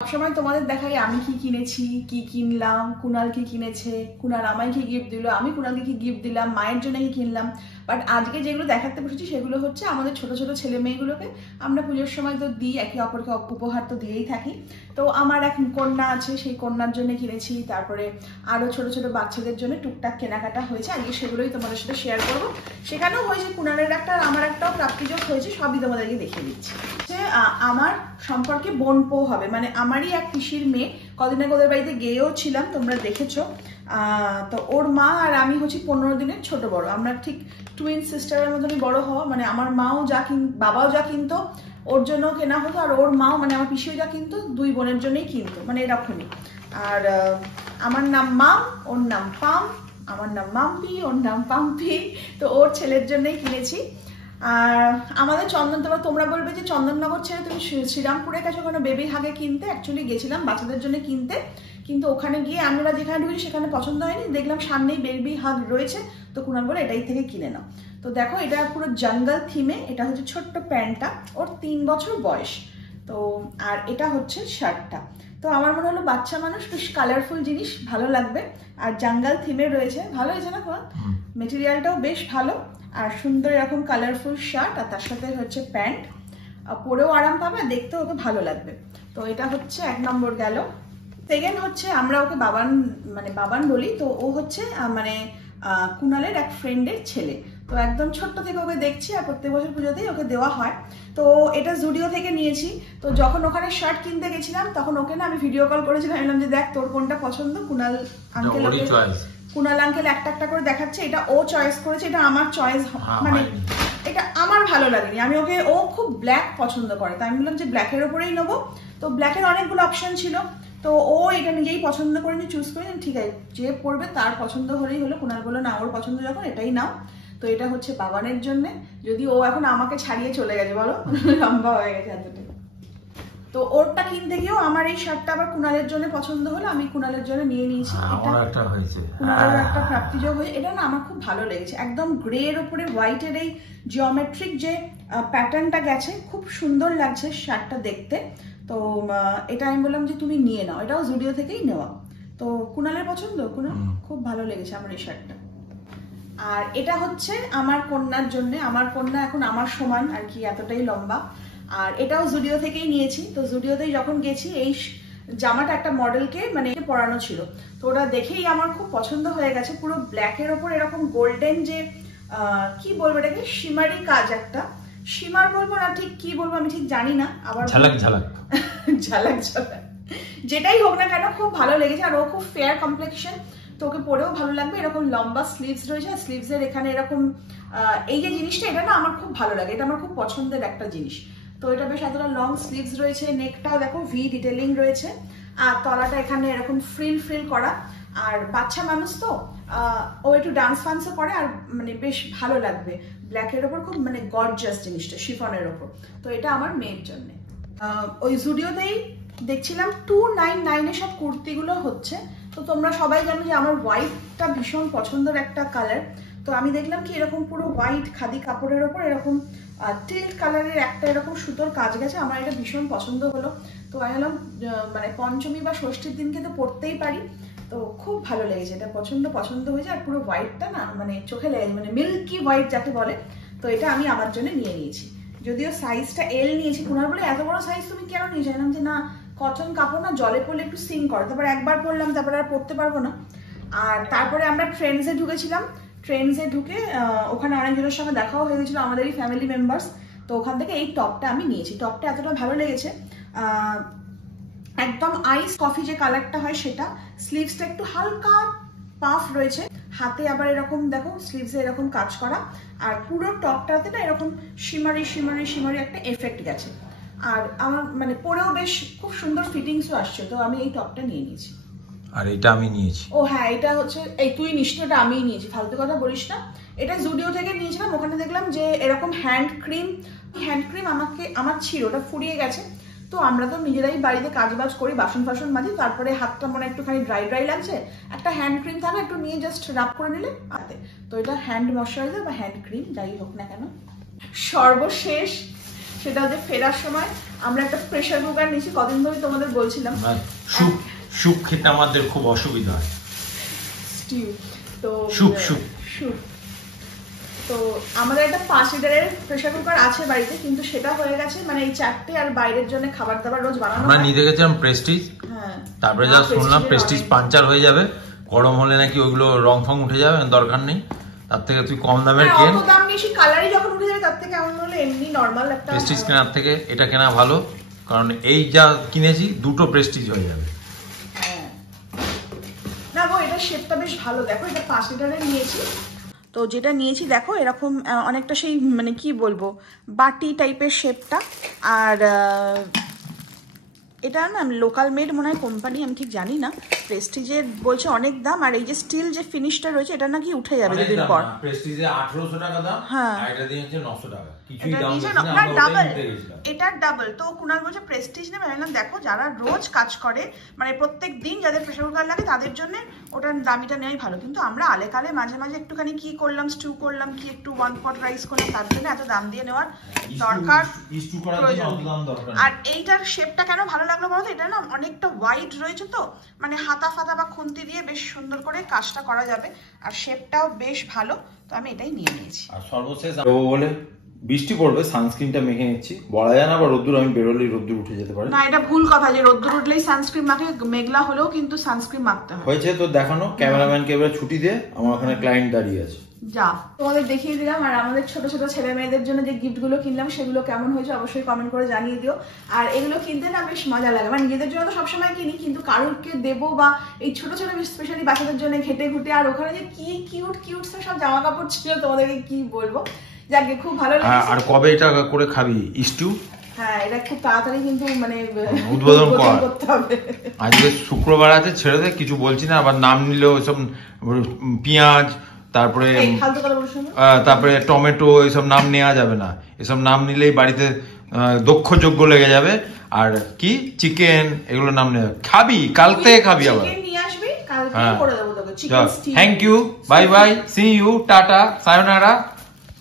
সবসময় তোমাদের দেখাই আমি কি কিনেছি, কি কিনলাম, কুনাল কি কিনেছে, কুনাল আমায় কি গিফট দিল, আমি কুনালকে কি গিফট দিলাম, মায়ের জন্য কি কিনলাম। বাট আজকে যেগুলো দেখাতে বসেছি সেগুলো হচ্ছে আমাদের ছোট ছোট ছেলে মেয়েগুলোকে আমরা পুজোর সময় তো দিই, একে অপরকে উপহার তো দিয়েই থাকি। তো আমার এক কন্যা আছে, সেই কন্যার জন্য কিনেছি। তারপরে আরো ছোট ছোট বাচ্চাদের জন্য টুকটাক কেনাকাটা হয়েছে, আজকে সেগুলোই তোমাদের সাথে শেয়ার করবো। সেখানেও হয়েছে, কুনালের একটা আমার একটাও প্রাপ্তিযোগ হয়েছে, সবই তোমাদেরকে দেখিয়ে দিচ্ছি। যে আমার সম্পর্কে বোনপো হবে, মানে আমারই এক পিসির মেয়ে, কদিন আগে ওদের বাড়িতে গিয়েও ছিলাম, তোমরা দেখেছো। তো ওর মা আর আমি হচ্ছি 15 দিনের ছোট বড়, আমরা ঠিক টুইন সিস্টারের মতনই বড় হওয়া। মানে আমার মাও যা বাবাও যা কিনতো ওর জন্য কেনা হতো, আর ওর মাও মানে আমার পিসিও যা কিনতো দুই বোনের জন্যই কিনতো, মানে এরকমই। আর আমার নাম মাম, ওর নাম পাম, আমার নাম মাম্পি, ওর নাম পাম্পি। তো ওর ছেলের জন্যই কিনেছি। আর আমাদের চন্দন, তোমরা বলবে যে চন্দননগর ছেড়ে তুমি শ্রীরামপুরে গেছো কোনো বেবি হাগে কিনতে। অ্যাকচুয়ালি গেছিলাম বাচ্চাদের জন্য কিনতে, কিন্তু ওখানে গিয়ে আমরা যেখানে ঢুকেছি সেখানে পছন্দ হয়নি, দেখলাম সামনেই বেবি হাগ রয়েছে, তো কুনাল বলে এটাই থেকে কিনে নাও। তো দেখো এটা পুরো জঙ্গল থিমে, এটা হচ্ছে ছোট্ট প্যান্টটা, ওর 3 বছর বয়স। তো আর এটা হচ্ছে শার্টটা। তো আমার মনে হলো বাচ্চা মানুষ বেশ কালারফুল জিনিস ভালো লাগবে, আর জঙ্গল থিমে রয়েছে, ভালো হয়েছে না কুনাল? মেটেরিয়ালটাও বেশ ভালো, আর সুন্দর এরকম কালারফুল শার্ট, আর তার সাথে হচ্ছে প্যান্ট, পরেও আরাম পাবে, দেখতেও ওকে ভালো লাগবে। তো এটা হচ্ছে 1 নম্বর গেল। সেকেন্ড হচ্ছে আমরা ওকে বাবান, মানে বাবান বলি, তো ও হচ্ছে মানে কুনালের এক ফ্রেন্ডের ছেলে। তো একদম ছোট্ট থেকে ওকে দেখছি, আর প্রত্যেক বছর পুজোতেই ওকে দেওয়া হয়। তো এটা জুডিও থেকে নিয়েছি। তো যখন ওখানে শার্ট কিনতে গেছিলাম তখন ওকে না আমি ভিডিও কল করেছিলাম, বললাম যে দেখ তোর কোনটা পছন্দ। কুনাল আঙ্কেল একটা একটা করে দেখাচ্ছে, এটা ও চয়েস করেছে, এটা আমার চয়েস, মানে এটা আমার ভালো লাগেনি। আমি ওকে, ও খুব ব্ল্যাক পছন্দ করে, তাই আমি বললাম যে ব্ল্যাকের ওপরেই নেবো। তো ব্ল্যাকের অনেকগুলো অপশন ছিল, তো ও এটা নিজেই পছন্দ করে নিয়ে চুজ করে, ঠিক আছে যে পড়বে তার পছন্দ হলেই হলো। কুনাল বললো না, ওর পছন্দ যখন এটাই নাও। তো এটা হচ্ছে বাবানের জন্য, যদি ও এখন আমাকে ছাড়িয়ে চলে গেছে, বলো লম্বা হয়ে গেছে এতটা। তো ওরটা কিনতে গিয়েও আমার এই শার্টটা আবার কুনালের জন্য পছন্দ হলো, আমি কুনালের জন্য নিয়ে নিয়েছি। এটা হয়েছে কুনালের একটা প্রাপ্তিযোগ হয়েছে, এটা না আমার খুব ভালো লেগেছে। একদম গ্রে এর উপরে হোয়াইটের এই জিওমেট্রিক যে প্যাটার্নটা গেছে, খুব সুন্দর লাগছে শার্টটা দেখতে। তো এটা আমি বললাম যে তুমি নিয়ে নাও, এটাও জুডিও থেকেই নেওয়া। তো কুনালের পছন্দ, কুনাল খুব ভালো লেগেছে আমার এই শার্টটা। আর এটা হচ্ছে আমার কন্যার জন্য, আমার কন্যা এখন আমার সমান আর কি, এতটাই লম্বা। আর এটাও জুডিও থেকেই নিয়েছি। তো জুডিওতে যখন গেছি, এই জামাটা একটা মডেলকে মানে পরানো ছিল, তো ওটা দেখেই আমার খুব পছন্দ হয়ে গেছে। পুরো ব্ল্যাকের ওপর এরকম গোল্ডেন যে কি বলবো এটাকে, শিমারি কাজ, একটা শিমার বলবো না, ঠিক কি বলবো আমি ঠিক জানি না, আবার ঝালাক ঝালাক ঝালাক ঝালাক যেটাই হোক না কেন খুব ভালো লেগেছে। আর ও খুব ফেয়ার কমপ্লেক্সন, তো ওকে পরেও ভালো লাগবে। এরকম লম্বা স্লিভস রয়েছে, আর স্লিভস এর এখানে এরকম এই যে জিনিসটা, এটা না আমার খুব ভালো লাগে, এটা আমার খুব পছন্দের একটা জিনিস। তো এটা বেশ এতটা লং স্লিভস রয়েছে, নেকটাও দেখো ভি ডিটেলিং রয়েছে, আর তলাটা এখানে এরকম ফ্রিল ফ্রিল করা। আর বাচ্চা মানুষ তো ও একটু ডান্স ফান্সও করে, আর মানে বেশ ভালো লাগবে ব্ল্যাকের ওপর, খুব মানে গর্জাস জিনিসটা শিফনের ওপর। তো এটা আমার মেয়ের জন্য। ওই জুডিওতেই দেখছিলাম 299 এ সব কুর্তিগুলো হচ্ছে। তো তোমরা সবাই জানো যে আমার হোয়াইটটা ভীষণ পছন্দের একটা কালার। তো আমি দেখলাম কি এরকম পুরো হোয়াইট খাদি কাপড়ের ওপর এরকম টিল্ট কালারের একটা এরকম সুতোর কাজ গেছে, আমার এটা ভীষণ পছন্দ হলো। তো আমি বললাম মানে পঞ্চমী বা ষষ্ঠীর দিনকে তো পরতেই পারি, তো খুব ভালো লেগেছে, এটা পছন্দ হয়েছে। আর পুরো হোয়াইটটা না মানে চোখে লেগেছে, মানে মিল্কি হোয়াইট যাকে বলে। তো এটা আমি আমার জন্য নিয়ে নিয়েছি, যদিও সাইজটা এল নিয়েছি। কুনাল বলে এত বড় সাইজ তুমি কেন নিয়েছো? জানলাম যে না, কটন কাপড় না, জলে পড়লে একটু সিং করে, তারপর একবার পরলাম তারপরে আর পরতে পারবো না। আর তারপরে আমরা ট্রেন্ডসে ঢুকেছিলাম, ট্রেন্ডসে ঢুকে ওখানে অনেকজনের সঙ্গে দেখাও হয়ে গেছিলো, আমাদেরই ফ্যামিলি মেম্বার্স। তো ওখান থেকে এই টপটা আমি নিয়েছি, টপটা এতটা ভালো লেগেছে, একদম আইস কফি যে কালারটা হয় সেটা। স্লিভসটা একটু হালকা পাফ রয়েছে, হাতে আবার এরকম দেখো স্লিভসে এরকম কাজ করা, আর পুরো টপটাতে না এরকম শিমারি শিমারি শিমারি একটা এফেক্ট গেছে। আর আমার মানে পরেও বেশ খুব সুন্দর ফিটিংসও আসছে। তো আমি এই টপটা নিয়ে নিয়েছি। আর এটা আমি নিয়েছি। ও হ্যাঁ, এটা হচ্ছে এই তুই নিশ্চয়, এটা আমিই নিয়েছি, ফালতু কথা বলিস না। এটা জুডিও থেকে নিয়েছিলাম, ওখানে দেখলাম যে এরকম হ্যান্ড ক্রিম আমার ছিল, ওটা ফুরিয়ে গেছে। তো আমরা তো নিজেরাই বাড়িতে কাজ বাজ করি, বাসন ফাসন মাজি, তারপরে হাতটা মনে একটুখানি ড্রাই লাগছে, একটা হ্যান্ড ক্রিম থাকে একটু নিয়ে জাস্ট রাব করে নিলে হাতে। তো এটা হ্যান্ড ময়শ্চারাইজার বা হ্যান্ড ক্রিম যাই হোক না কেন। সর্বশেষ সেটা হচ্ছে ফেরার সময় আমরা একটা প্রেসার কুকার নিয়েছি, কদিন ধরে তোমাদের বলছিলাম স্যুপ খেতে আমাদের খুব অসুবিধা হয়। স্টিউ তো স্যুপ তো আমাদের একটা 5 লিটারের প্রেসার কুকার আছে বাড়িতে, কিন্তু সেটা হয়ে গেছে মানে এই 4টে আর বাইরের জন্য খাবার দাবার রোজ বানানো আমরা নিতে গেছিলাম প্রেস্টিজ, হ্যাঁ তারপরে যা শুনলাম প্রেস্টিজ পাঞ্চার হয়ে যাবে, গরম হলে নাকি ওইগুলো রং ফং উঠে যাবে, দরকার নেই, তার থেকে তুই কম দামের কেন, অত দাম বেশি কালারই যখন উঠে যাবে তার থেকে এমন হলে এমনি নরমাল একটা প্রেস্টিজ কেনার থেকে এটা কেনা ভালো, কারণ এই যা কিনেছি 2টো প্রেস্টিজ হয়ে যাবে। না গো, এটা শেপটা বেশ ভালো, দেখো এটা 5 লিটারের নিয়েছি। তো যেটা নিয়েছি দেখো এরকম অনেকটা সেই মানে কি বলবো বাটি টাইপের শেপটা, আর এটা না লোকাল মেড মনে হয় কোম্পানি, আমি ঠিক জানি না। প্রেস্টিজের বলছে অনেক দাম, আর এই যে স্টিল যে ফিনিশটা রয়েছে এটা নাকি উঠে যাবে দুদিন পর। প্রেস্টিজে 1800 টাকা দাম, হ্যাঁ আর এটা দিয়ে হচ্ছে 900 টাকা, কিছুই এটা দাম নিচে বেশি না, না, আমরা ডাবল, ওটাই নিতে গেছিলাম। এটার ডাবল। তো কুনাল বলছে প্রেস্টিজ নেবে, আমি বললাম দেখো যারা রোজ কাজ করে মানে প্রত্যেক দিন যাদের প্রেসার কুকার লাগে তাদের জন্য ওটার দামিটা নেওয়াই ভালো, কিন্তু আমরা আলেকালে মাঝে মাঝে একটুখানি কি করলাম, স্টিউ করলাম, কি একটু 1 পট রাইস করলাম, তার জন্য এত দাম দিয়ে নেওয়ার দরকার প্রয়োজন। আর এইটার শেপটা কেন ভালো লাগলো বলতো, এটা না অনেকটা ওয়াইড রয়েছে, তো মানে হাতা ফাতা বা খুন্তি দিয়ে বেশ সুন্দর করে কাজটা করা যাবে, আর শেপটাও বেশ ভালো, তো আমি এটাই নিয়ে নিয়েছি। আর সর্বশেষ বলে বৃষ্টি পড়বে, সানস্ক্রিনটা মেখে নিচ্ছি, বলা যায় না আবার রোদ্দুর, আমি বেরোলেই রোদ্দুর উঠে যেতে পারে। না এটা ভুল কথা যে রোদ্দুর উঠলেই সানস্ক্রিন মাখে, মেঘলা হলেও কিন্তু সানস্ক্রিন মাখতে হয়। হয়েছে তো দেখানো, ক্যামেরাম্যানকে এবার ছুটি দিয়ে, আমার ওখানে ক্লায়েন্ট দাঁড়িয়ে আছে। যা তোমাদের দেখিয়ে দিলাম, আর আমাদের ছোট ছোট ছেলে মেয়েদের জন্য যে গিফট গুলো কিনলাম সেগুলো কেমন হয়েছে অবশ্যই কমেন্ট করে জানিয়ে দিও। আর এগুলো কিনতে না বেশ মজা লাগে, মানে নিজেদের জন্য তো সবসময় কিনি, কিন্তু কারুরকে দেবো বা এই ছোট ছোট স্পেশালি বাচ্চাদের জন্য ঘেটে ঘুটে, আর ওখানে যে কি কিউট কিউট সব জামা কাপড় ছিল তোমাদেরকে কি বলবো, যাকে খুব ভালো লাগে। আর কবে এটা করে খাবি স্টিউ? হ্যাঁ এটা খুব তাড়াতাড়ি কিন্তু মানে উদ্বোধন করতে হবে। আজকে শুক্রবার আছে, ছেড়ে দে, কিছু বলছি না, আবার নাম নিলেও এসব পেঁয়াজ, তারপরে তারপরে টমেটো, এসব নাম নেওয়া যাবে না, এসব নাম নিলেই বাড়িতে দক্ষ যোগ্য লেগে যাবে। আর কি চিকেন এগুলো নাম নেবে, খাবি কালকে খাবি আবার, নিয়ে আসবি কালকে করে দেবো তোকে chicken stick. Thank you, bye bye, see you, tata, সায়োনারা।